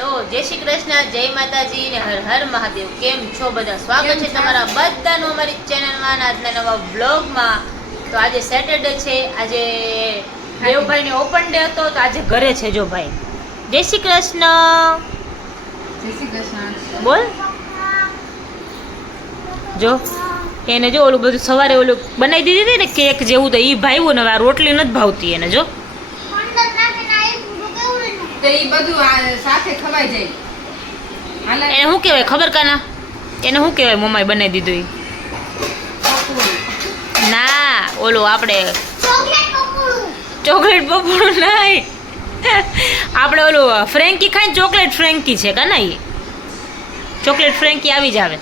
Hello, જય શ્રી કૃષ્ણ, જય માતાજી ને હર હર મહાદેવ. કેમ છો બધા? સ્વાગત છે તમારા બધાનું અમારી ચેનલમાં આજના નવા બ્લોગમાં. તો આજે સેટરડે છે, આજે દેવભાઈની ઓપન ડે હતો, તો આજે ઘરે છે. જો ભાઈ, જય શ્રી કૃષ્ણ. જય શ્રી કૃષ્ણ. બોલ. જો એને જો ઓલું બધું સવારે ઓલું બનાવી દીધી હતી ને કેક જેવું, તો એ ભાવ્યું ને આ રોટલી નથી ભાવતી એને. જો તો ઈ બધું સાથે ખવાઈ જાય. એને શું કહેવાય ખબર કાના? એને શું કહેવાય મમ્માએ બનાવી દીધું? ના, ઓલું આપણે ચોકલેટ પપોડું નહીં, આપણે ઓલું ફ્રેન્કી ખાઈને ચોકલેટ ફ્રેન્કી છે કાના, એ ચોકલેટ ફ્રેન્કી આવી જ આવે.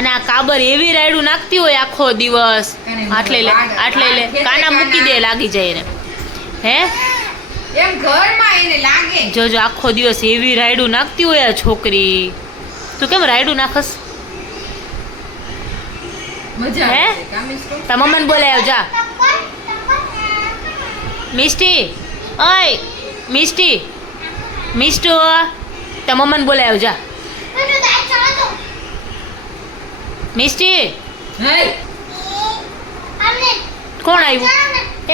અને આ કાબર એવી રાયડું નાખતી હોય આખો દિવસ, આટલે કાના મૂકી દે, લાગી જાય એને. હે એમ ઘરમાં એને લાગે. જો આખો દિવસ એવી રાયડું નાખતી હોય આ છોકરી. તું કેમ રાયડું નાખસ? મજા હે? આવે કામિસ્કો. તાર મમ્માને બોલાય જા. મિષ્ટી, ઓય મિષ્ટી, મિષ્ટુ, તાર મમ્માને બોલાય જા. મિષ્ટી, હે કોણ આવ્યું?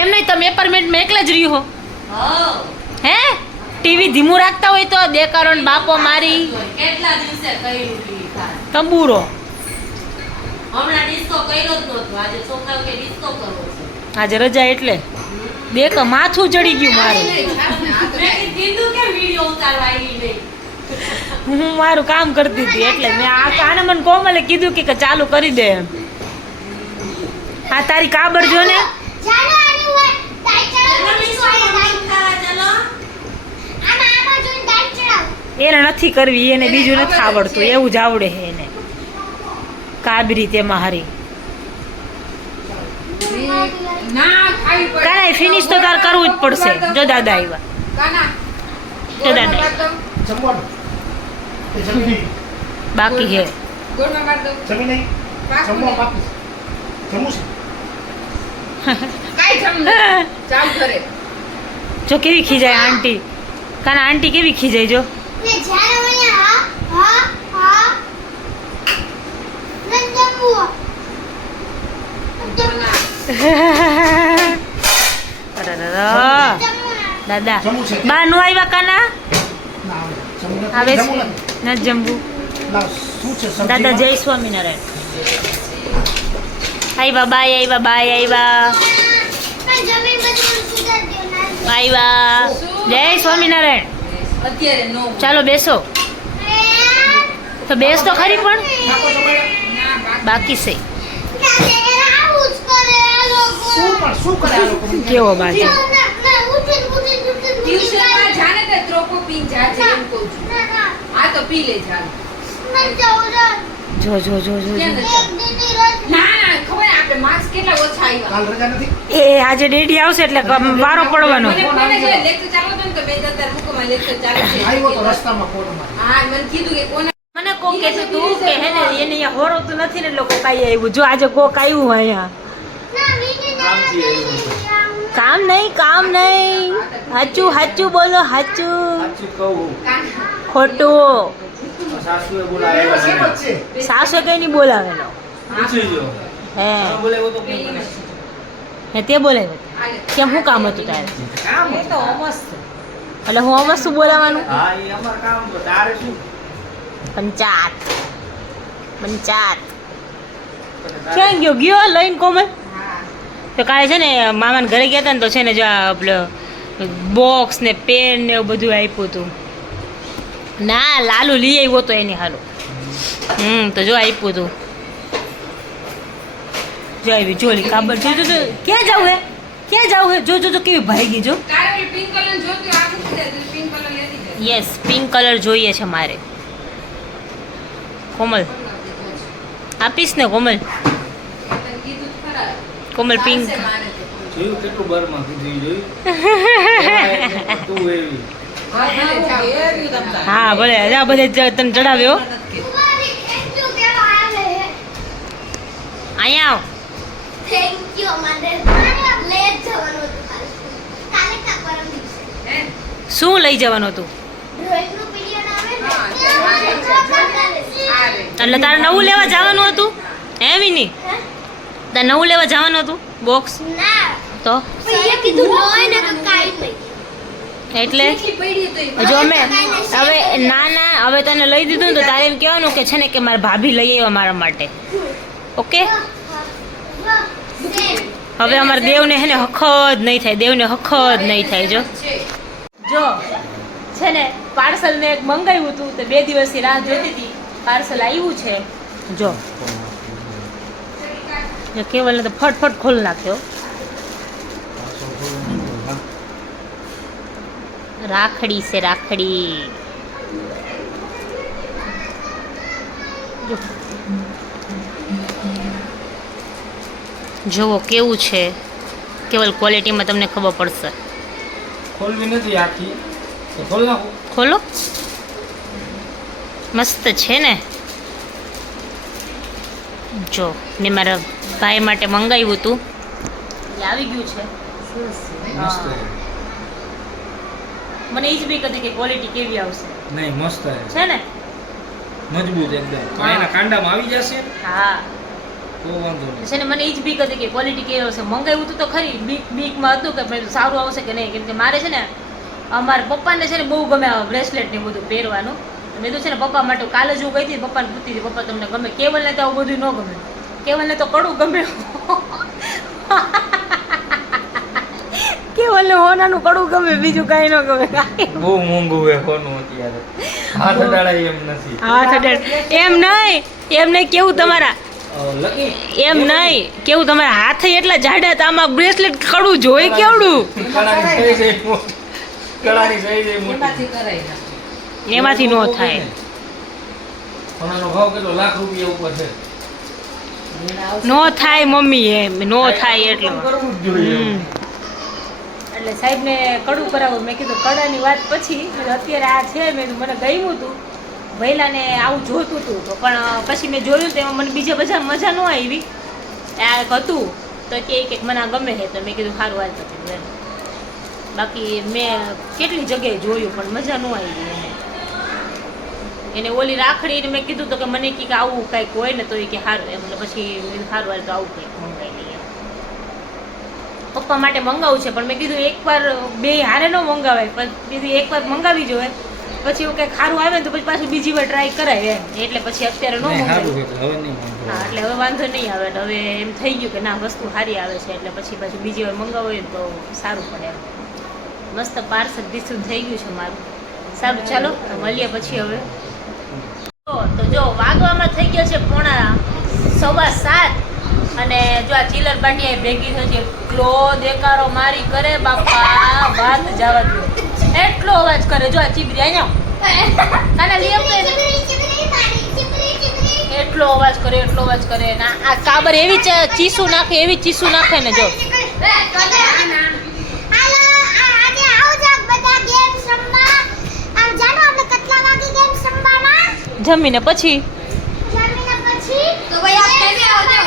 એમ નહીં, તમે એપાર્ટમેન્ટમાં એકલા જ રહ્યો હો? હે? ટીવી ધીમું રાખતા હોય તો દેકારો ને બાપો મારી કેટલા દિવસે કર્યું ઈ ખાસ. તંબુરો. હમણાં ડિસ્કો કર્યો જ નહોતો. આજે છોકરાઓ કે ડિસ્કો કરવો છે. આજે રજા એટલે દેખ માથું ચડી ગયું મારું. મેં કીધું કે વિડિયો ઉતારવા આવી નહીં. હું મારું કામ કરતી હતી એટલે મેં આને મને કોમલે કીધું કે ચાલુ કરી દે એમ. આ તારી કાબર જો ને, એને નથી કરવી, એને બીજું નથી આવડતું, એવું જ આવડે છે એને. કાબરી તેમાં હારી ના ખાઈ પડે. કાંઈ ફિનિશ તો તાર કરવું જ પડશે. જો દાદા આવ્યા. કાના તો દાદા જમવાનું એ જમી બાકી છે. ગોળમાં માર દો. જમી નહીં જમવા બાકી જમવું છે. કાઈ જમ નહીં. ચાલ ઘરે. જો કેવી ખીજાય આંટી. કાના આંટી કેવી ખીજાય જો. દાદા જમવું છે. બા નો આવ્યા કાના? ના આવે જમવું આવે છે જમવું ન જમવું. લાવ શું છે સબ્જી દાદા જય સ્વામિનારાયણ. આવ્યા બાય, આવ્યા બાય, આવ્યા આવ્યા. જય સ્વામિનારાયણ. અત્યારે નો. ચાલો બેસો. તો બેસ તો ખરી પણ નાખો જમાડે. ના બાકી છે. શું કરે આ લોકો કેવો બાજુ ટ્યુશનમાં જાને તે ત્રોપો પીન જાજે એમ કહું છું. આ તો પી લે જાલ. જો જો જો જો જો. ના ખબર આપણે માર્ક્સ કેટલા ઓછા આવ્યા. કાલ રજા નથી એ આજે ડેડી આવશે એટલે વારો પડવાનો. મને ફોન જે લેક્ચર ચાલુ હતો ને તો બે દત્તર મૂકોમાં લેક્ચર ચાલુ છે. આવ્યો તો રસ્તામાં ફોન મારે હા મને કીધું કે કોને મને કોક કહેતું તું કે હે ને એને અહીંયા હોરવતું નથી ને એટલે કોક આવી આવ્યું. જો આજે કોક આવ્યું અહીંયા. કામ નહીં. હાચું હાચું બોલો, હાચું ખોટું. એવો સેમ જ છે સાસુ કઈ નહીં બોલાવેલો. હે હે તે બોલાવ્યો. કેમ શું કામ હતું તારે? એ તો મસ્ત. એટલે હું આમાં શું બોલાવાનું? પંચાત ક્યાં ગયો લઈને કોમલ? હા તો કાલે છે ને મામાને ઘરે ગયા હતા ને, તો છે ને જો આપણે બોક્સ ને પેન ને એવું બધું આપ્યું હતું. ના લાલુ લઈ આવ્યો તો એની હાલું. તો જો આપ્યું હતું. જો આવી જોલી કાબર. જો જો ક્યાં જાવ હે? જો જો કેવી ભાગી જો. તારે ઓલી પિંક કલર જોતી હોય, આખું કીધે તું પિંક કલર લેતી જાય. યસ, પિંક કલર જોઈએ છે મારે. કોમલ આપીશ ને કોમલ? તને કીધું તો ખરા. કોમલ પિંક. ચાલશે મારે તો. જોયું કેટલું બરમાં કીધું જોયું તું એવી હા ભલે જાઓ. હા ભલે જા બધે તને ચડાવ્યો. અહીંયા આવ. થેન્ક યુ અમારે લેટ જવાનું હતું કાલે કાલે પરમ દિવસે હે? શું લઈ જવાનું હતું? ડ્રોઈંગનું પીરિયડ આવે ને હા, એટલે તારે નવું લેવા જવાનું હતું હે વિની તારે નવું લેવા જવાનું હતું બોક્સ ના તો સરે કીધું લોય ને તો કાઈ નહીં એટલે જો અમે હવે ના હવે તને લઈ દીધું ને તો તારે એમ કહેવાનું કે છે ને કે મારા ભાભી લઈ આવ્યા મારા માટે ઓકે હવે અમારા દેવને હે ને હખ જ નહીં થાય દેવને હખ જ નહીં થાય જો છે ને પાર્સલ મેં એક મંગાવ્યું હતું તો 2 દિવસથી રાહ જોતી હતી પાર્સલ આવ્યું છે જો કેવલને તો ફટફટ ખોલ નાખ્યો રાખડી છે રાખડી જો. જુઓ કેવું છે કેવલ ક્વોલિટીમાં તમને ખબર પડશે ખોલવી નથી આખી તો ખોલ નાખો ખોલો મસ્ત છે ને જો ને મારા ભાઈ માટે મંગાવ્યું હતું એ આવી ગયું છે મસ્ત છે. મને એ જ બી હતી કે ક્વોલિટી કેવી આવશે નહીં મસ્ત છે ને મજબૂત એકદમ હા. એના કાંડામાં આવી જશે હા તો વાંધો નહીં છે ને મને એ જ બીક હતી કે ક્વોલિટી કેવી આવશે મંગાવ્યું હતું તો ખરી બીકમાં હતું કે ભાઈ સારું આવશે કે નહીં કેમ કે મારે છે ને અમારા પપ્પાને છે ને બહુ ગમે બ્રેસલેટ ને બધું પહેરવાનું મેં તો છે ને પપ્પા માટે કાલે જ હું ગઈ હતી પપ્પાને પૂછતી હતી પપ્પા તમને ગમે કેવલને તો આવું બધું ન ગમે કેવલને તો કડું ગમે કેવલને હોનાનું કડું ગમે બીજું કાંઈ ન ગમે બહુ મોંઘું છે ફોનું અત્યારે હાથ અડાડાય એમ નથી હા સડેડ એમ નહીં કેવું તમારા લકી એમ નહીં કેવું તમારા હાથે એટલા જાડા તો આમાં બ્રેસલેટ કડું જોઈ કેવડું કળાની સાઈઝ એ મોટી. કળાની સાઈઝ એ મોટી. એમાંથી કરાય ના. એમાંથી નો થાય સોનાનો ભાવ કેટલો લાખ રૂપિયા ઉપર છે નો થાય મમ્મી એમ નો થાય એટલો કરવું જ જોઈએ હમ. એટલે સાહેબને કડું કરાવું મેં કીધું કડાની વાત પછી અત્યારે આ છે મેં કીધું મને ગમ્યું હતું વહેલાને આવું જોતું હતું તો પણ પછી મેં જોયું તો એમાં મને બીજા બધા મજા ન આવી આ એક હતું તો કે મને આ ગમે છે તો મેં કીધું સારું હાલ પછી એમ બાકી મેં કેટલી જગ્યાએ જોયું પણ મજા ન આવી એને ઓલી રાખડી મેં કીધું તો કે મને કે આવું કંઈક હોય ને તો એ કે સારું એમ એટલે પછી મેં કીધું સારું હાલ તો આવું કંઈક મંગાવી લઈએ પપ્પા માટે મંગાવું છે પણ મેં કીધું એકવાર બે હારે ન મંગાવાય પણ કીધું એકવાર મંગાવી જોઈએ પછી એવું કંઈક સારું આવે ને તો પછી પાછું બીજી વાર ટ્રાય કરાય એમ એટલે પછી અત્યારે ન નહીં, સારું મંગાવ્યું છે તો હવે નહીં વાંધો હા એટલે હવે વાંધો નહીં આવે એટલે હવે એમ થઈ ગયું કે ના વસ્તુ સારી આવે છે એટલે પછી પાછું બીજી વાર મંગાવો હોય ને તો સારું પડે એમ મસ્ત પાર્સલ ડિસ્ટ્રીબ્યુટ થઈ ગયું છે મારું સારું ચાલો તો મળીએ પછી હવે તો જો વાગવામાં થઈ ગયો છે 6:15 અને જો આ ચીલર પાટી અહીં ભેગી થઈ છે એટલો દેકારો મારી કરે બાપા વાત જવા દો એટલો અવાજ કરે જો આ ચીબરી અહીંયા કાના લઈ આવ એટલો અવાજ કરે ને આ કાબર એવી ચીસું નાખે ને જો જમીને પછી તો ભાઈ આપ કેવી આવજો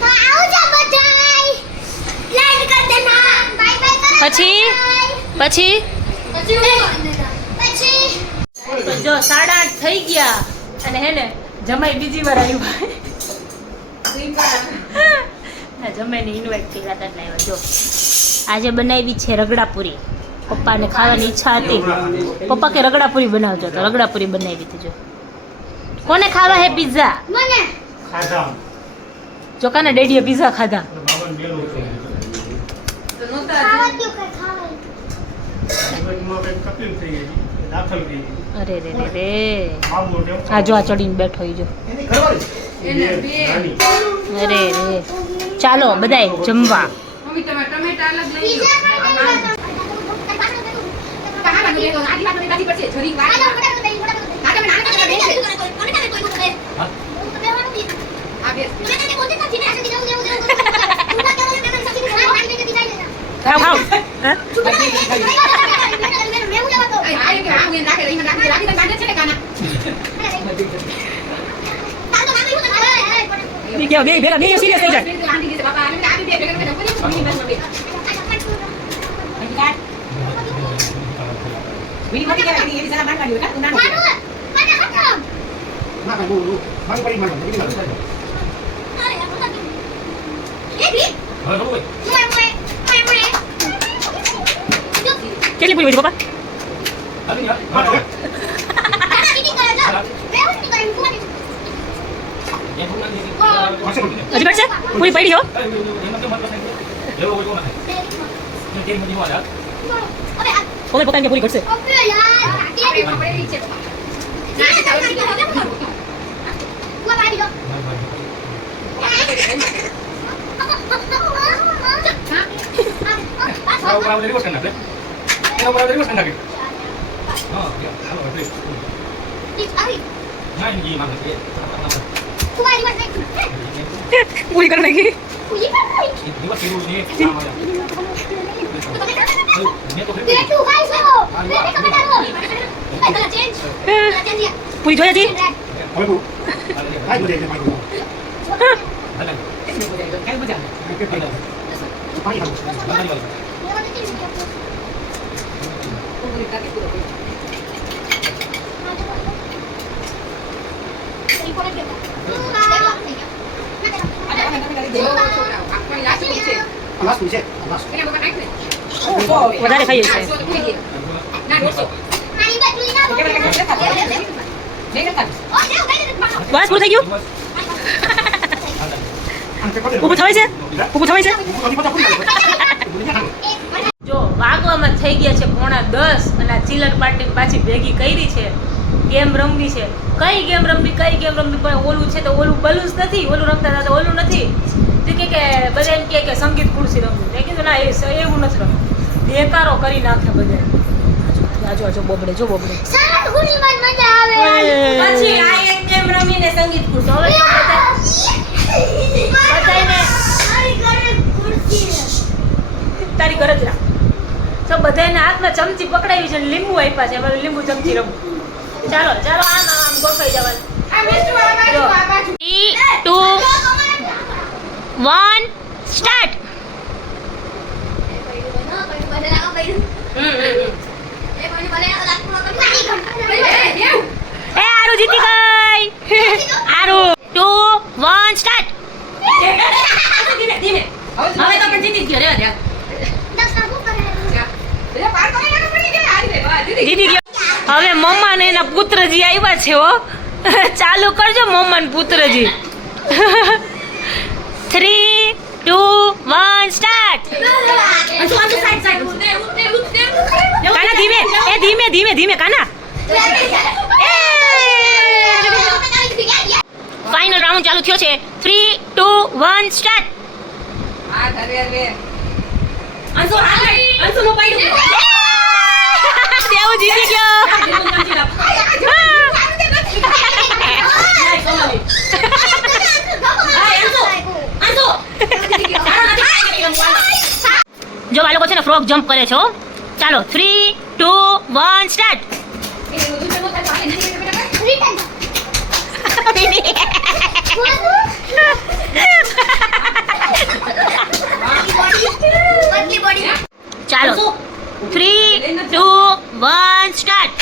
તો આવજો બધાય લાઈક કર દેના બાય બાય કરો પછી પછી તો જો 8:30 થઈ ગયા અને હે ને જમાઈ બીજી વાર આવ્યું ના જમાઈને ઇન્વાઇટ કર્યા હતા એટલે આવ્યા જો આજે બનાવી છે રગડાપુરી પપ્પાને ખાવાની ઈચ્છા હતી પપ્પા કે રગડાપુરી બનાવજો તો રગડાપુરી બનાવી હતી જો કોને ખાવા હે પિઝા મને ખાધા જો કાના ડેડીએ પિઝા ખાધા બાબાને બેલું છે તો નહોતા ખાવા દો કે ખાવા એમાં કંઈક તકલીફ થઈ ગઈ દાખલ થઈ ગઈ અરે રે રે રે આવું ટેમ આ જો આ ચડીને બેઠો ઈ જો એની ઘરવાળી એને બે નાની. અરે રે ચાલો બધાય જમવા મમ્મી તમે ટમેટા અલગ લઈ લો પીઝા ખાવા કહાના ગમે તો આટલા તો કાઢી પડશે છરી વાળી આ બે ખાવ ખાવ હે? આ કે આ હું નાખે રહી નાખી રાખી તો કાઢે છે ને કાના બી ગયા બે ભેગા બે સિરિયસ થઈ જાય આંટી દીસે બાપા આ બે ભેગા ભેગા કોઈ મમ્મી બસ બે ના કાંઈ બહુ મારી પડી મારી બીજી વાર હવે ખબર હોય? કેટલી પૂરી પપ્પા હાલી જા. એ ફૂલ નાખી દીધી. પાસે પડી હજી પડશે પૂરી પડી હો એમાં કેમ મતલબ થાય? એવો કોઈ કોણ થાય? એ તેલ મજી વાળા. કોને પપ્પા એમ કે પૂરી ઘટશે એના ઉપર આપણે રિવર્સ કરી નાખે. એના ઉપર આપણે રિવર્સ કરી નાખે. હા, હાલો આપણે. ના એની જી માંગે છે. પૂરી કરી નાખી રિવર્સ કર્યું ને કામ આવે. મેં તો કરી પૂરી જોઈ હતી હવે બહુ કાંઈ બધે એટલે મારી હાલે. પાણી ખાવું લાસ્ટ છે લાસ્ટ વધારે ખાઈએ છે બસ પૂરું થઈ ગયું ઊભું થવાય છે ઊભું થવાય છે જો વાગવામાં થઈ ગયા છે 9:30 અને આ ચિલર પાર્ટી પાછી ભેગી કરી છે ગેમ રમવી છે કઈ ગેમ રમવી પણ ઓલું છે તો ઓલું બલૂન્સ નથી ઓલું રમતા હતા તો ઓલું નથી તો કે બધા એમ કે સંગીત ખુરશી રમવું મેં કીધું ના એવું નથી રમવું બેકારો કરી નાખે બધા જો બોબડે જો બોબડે પછી આ એક ગેમ રમીને સંગીત ખુરશી હવે બધાને તારી ગરજ રાખ તો બધાને હાથમાં ચમચી પકડાવી છે લીંબુ આપ્યા છે હવે લીંબુ ચમચી રમવું ચાલો આમ ગોઠવાઈ જવાનું 3, 2, 1 સ્ટાર્ટ એ આરુ જીતી ગઈ આરુ 2, 1 સ્ટાર્ટ ધીમે હવે તો પણ જીતી જ ગયો રેવા દે જીતી ગયો હવે મમ્મા ને એના પુત્રજી આવ્યા છે હો ચાલુ કરજો મમ્મા ને પુત્રજી 3, 2, 1 સ્ટાર્ટ કાના ધીમે કાના ફાઇનલ રાઉન્ડ ચાલુ થયો છે 3, 2, 1 સ્ટાર્ટ અંશુ નું પાડ્યું દેવ જીતી ગયો જો આ લોકો છે ને ફ્રોક જમ્પ કરે છે હો. ચાલો 3, 2, 1 સ્ટાર્ટ ચાલો 3, 2, 1 સ્ટાર્ટ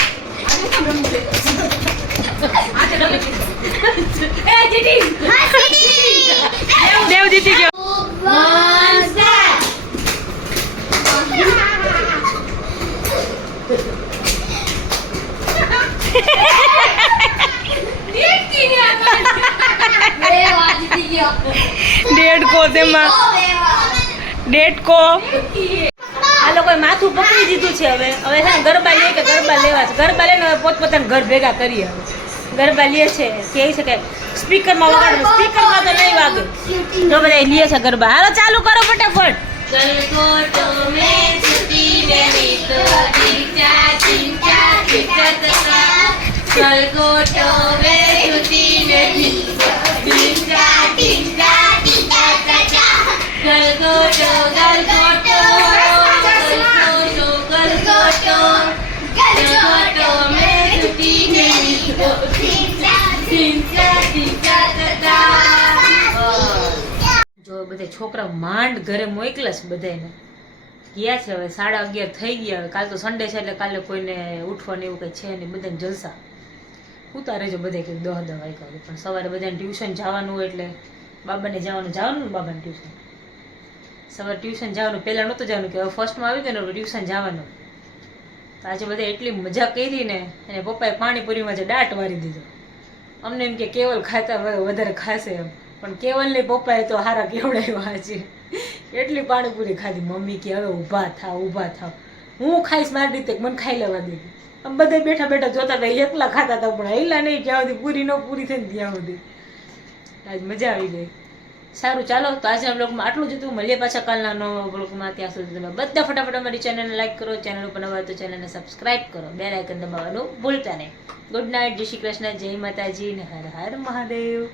દેવ જીતી ગયો ડેડકો તેમાં ડેડકો આ લોકોએ માથું પકડી દીધું છે હવે છે ને ગરબા લે કે ગરબા લેવા છે ગરબા લઈને હવે પોતપોતાના ઘર ભેગા કરીએ હવે ગરબા લે છે કહે છે કે સ્પીકરમાં વગાડવું સ્પીકરમાં તો નહીં વાગે તો બધા લે છે ગરબા હાલો ચાલુ કરો ફટાફટ गलगोटो में छुट्टी मेरी तो चिंचा चिंचा चिंचा गलगोटो में छुट्टी मेरी चिंचा चिंचा चिंचा गलगोटो गलगोटो गलगोटो गलगोटो गलगोटो में छुट्टी मेरी तो चिंचा चिंचा चिंचा જો બધા છોકરા માંડ ઘરે મોકલા છે બધાને ગયા છે હવે 11:30 થઈ ગયા. હવે કાલ તો સન્ડે છે એટલે કાલે કોઈને ઉઠવાનું એવું કંઈ છે નહીં, બધાને જલસા. ઉતારે છે બધે કંઈક 10 વાગ્યા, પણ સવારે બધાને ટ્યુશન જવાનું હોય એટલે બાબાને જવાનું ને બાબાને ટ્યુશન સવારે ટ્યુશન જવાનું. પહેલાં નહોતું જવાનું કે હવે ફર્સ્ટમાં આવી ગયું ને ટ્યુશન જવાનું. તો આજે બધા એટલી મજા કરી ને, અને પપ્પાએ પાણીપુરીમાં જે દાટ વારી દીધો. અમને એમ કે કેવલ ખાતા વધારે ખાશે એમ, પણ કેવલને પપ્પાએ તો હારા કેવડાવ્યા છે. એટલી પાણીપુરી ખાધી. મમ્મી કે હવે ઊભા થાવ, હું ખાઈશ મારી રીતે, મને ખાઈ લેવા દે. આમ બધા બેઠા બેઠા જોતા હતા, એકલા ખાતા હતા, પણ હેલા નહીં જ્યાં સુધી પૂરી થઈ ને ત્યાં સુધી. આજ મજા આવી ગઈ. સારું, ચાલો તો આજના બ્લોગમાં આટલું જ હતું. મળીએ પાછા કાલના નવા બ્લોગમાં. ત્યાં સુધી તમે બધા ફટાફટ અમારી ચેનલને લાઈક કરો, ચેનલ ઉપર નવા હોય તો ચેનલને સબસ્ક્રાઈબ કરો, બેલ આઇકન દબાવવાનું ભૂલતા નહીં. ગુડ નાઇટ, જય શ્રી કૃષ્ણ, જય માતાજી ને હર હર મહાદેવ.